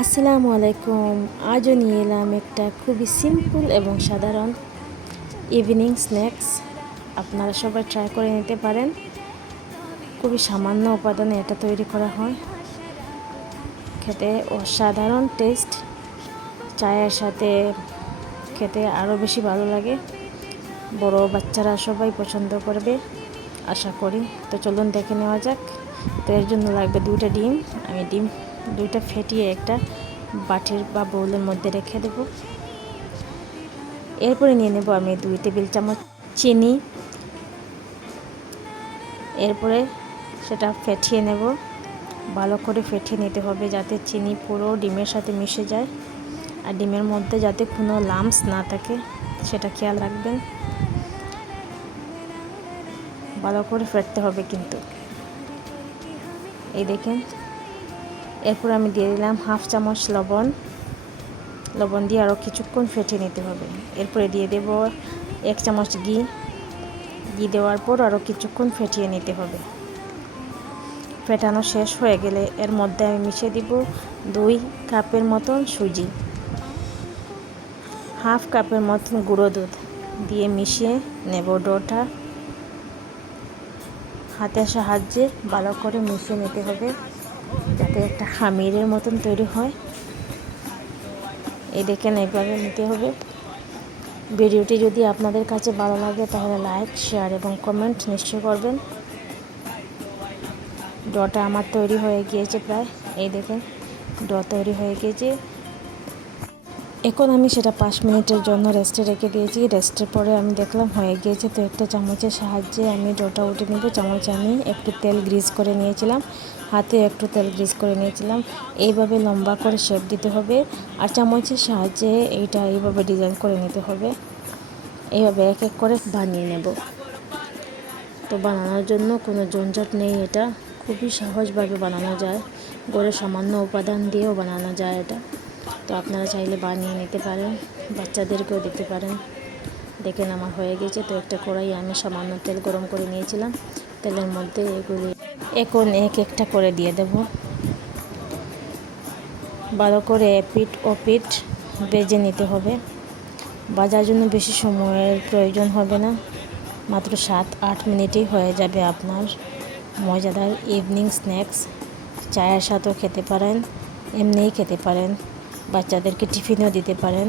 আসসালামু আলাইকুম। আজও নিয়ে এলাম একটা খুবই সিম্পল এবং সাধারণ ইভিনিং স্ন্যাক্স। আপনারা সবাই ট্রাই করে নিতে পারেন। খুবই সামান্য উপাদানে এটা তৈরি করা হয়। খেতে অসাধারণ টেস্ট, চায়ের সাথে খেতে আরও বেশি ভালো লাগে। বড় বাচ্চারা সবাই পছন্দ করবে আশা করি। তো চলুন দেখে নেওয়া যাক। তো এর জন্য লাগবে 2টা ডিম। আমি ডিম 2টা ফেটিয়ে একটা বাটির বা বোলের মধ্যে রেখে দেব। এরপরে নিয়ে নেব আমি 2 টেবিল চামচ চিনি। এরপরে সেটা ফেটিয়ে নেব। ভালো করে ফেটিয়ে নিতে হবে যাতে চিনি পুরো ডিমের সাথে মিশে যায়, আর ডিমের মধ্যে যাতে কোনো লাম্পস না থাকে সেটা খেয়াল রাখবেন। ভালো করে ফেটতে হবে কিন্তু। এই দেখেন। এরপর আমি দিয়ে দিলাম 1/2 চামচ লবণ দিয়ে আরও কিছুক্ষণ ফেটিয়ে নিতে হবে। এরপরে দিয়ে দেব 1 চামচ ঘি দেওয়ার পর আরও কিছুক্ষণ ফেটিয়ে নিতে হবে। ফেটানো শেষ হয়ে গেলে এর মধ্যে আমি মিশিয়ে দিব 2 কাপের মতন সুজি, 1/2 কাপের মতন গুঁড়ো দুধ দিয়ে মিশিয়ে নেব। ডোটা হাতের সাহায্যে ভালো করে মিশিয়ে নিতে হবে যাতে একটা খামিরের মতন তৈরি হয়। এই দেখেন, এইভাবে নিতে হবে। ভিডিওটি যদি আপনাদের কাছে ভালো লাগে তাহলে লাইক, শেয়ার এবং কমেন্ট নিশ্চয় করবেন। ডোটা আমার তৈরি হয়ে গিয়েছে প্রায়। এই দেখেন, ডো তৈরি হয়ে গিয়েছে। এখন আমি সেটা 5 মিনিটের জন্য রেস্টে রেখে দিয়েছি। রেস্টের পরে আমি দেখলাম হয়ে গিয়েছে। তো একটা চামচের সাহায্যে আমি ডোটা উঠে নেব। চামচে আমি একটু তেল গ্রিজ করে নিয়েছিলাম, হাতে একটু তেল গ্রিজ করে নিয়েছিলাম। এইভাবে লম্বা করে শেপ দিতে হবে, আর চামচের সাহায্যে এইভাবে ডিজাইন করে নিতে হবে। এইভাবে এক এক করে বানিয়ে নেব। তো বানানোর জন্য কোনো ঝঞ্ঝাট নেই। এটা খুবই সহজভাবে বানানো যায়। ঘরে সামান্য উপাদান দিয়েও বানানো যায় এটা। তো আপনারা চাইলে বানিয়ে নিতে পারেন, বাচ্চাদেরকেও দিতে পারেন। দেখেন আমার হয়ে গেছে। তো একটা কড়াই আমি সামান্য তেল গরম করে নিয়েছিলাম। তেলের মধ্যে এগুলি এখন এক একটা করে দিয়ে দেব। ভালো করে এপিঠ ওপিঠ ভেজে নিতে হবে। ভাজার জন্য বেশি সময়ের প্রয়োজন হবে না, মাত্র 7-8 মিনিটেই হয়ে যাবে আপনার মজাদার ইভিনিং স্ন্যাক্স। চায়ের সাথেও খেতে পারেন, এমনিই খেতে পারেন, বাচ্চাদেরকে টিফিনেও দিতে পারেন।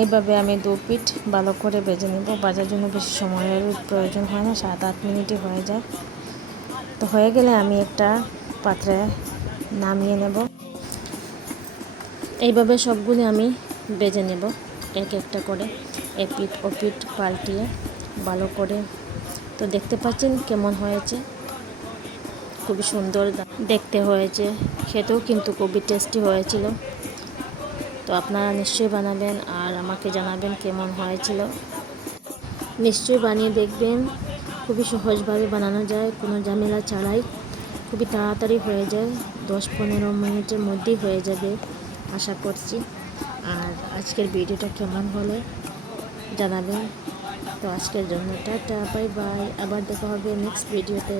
এইভাবে আমি 2 পিঠ ভালো করে ভেজে নেব। ভাজার জন্য বেশি সময়ের প্রয়োজন হয় না, 7-8 মিনিটই হয়ে যায়। তো হয়ে গেলে আমি একটা পাত্রে নামিয়ে নেব। এইভাবে সবগুলি আমি ভেজে নেব এক একটা করে, এপিঠ ওপিঠ পাল্টিয়ে ভালো করে। তো দেখতে পাচ্ছেন কেমন হয়েছে, খুবই সুন্দর দেখতে হয়েছে, খেতেও কিন্তু খুবই টেস্টি হয়েছিল। তো আপনারা নিশ্চয়ই বানাবেন আর আমাকে জানাবেন কেমন হয়েছিল। নিশ্চয়ই বানিয়ে দেখবেন। খুবই সহজভাবে বানানো যায়, কোনো ঝামেলা ছাড়াই। খুবই তাড়াতাড়ি হয়ে যায়, 10-15 মিনিটের মধ্যেই হয়ে যাবে আশা করছি। আর আজকের ভিডিওটা কেমন হলে জানাবেন। তো আজকের জন্য টাটা, বাই বাই। আবার দেখা হবে নেক্সট ভিডিওতে।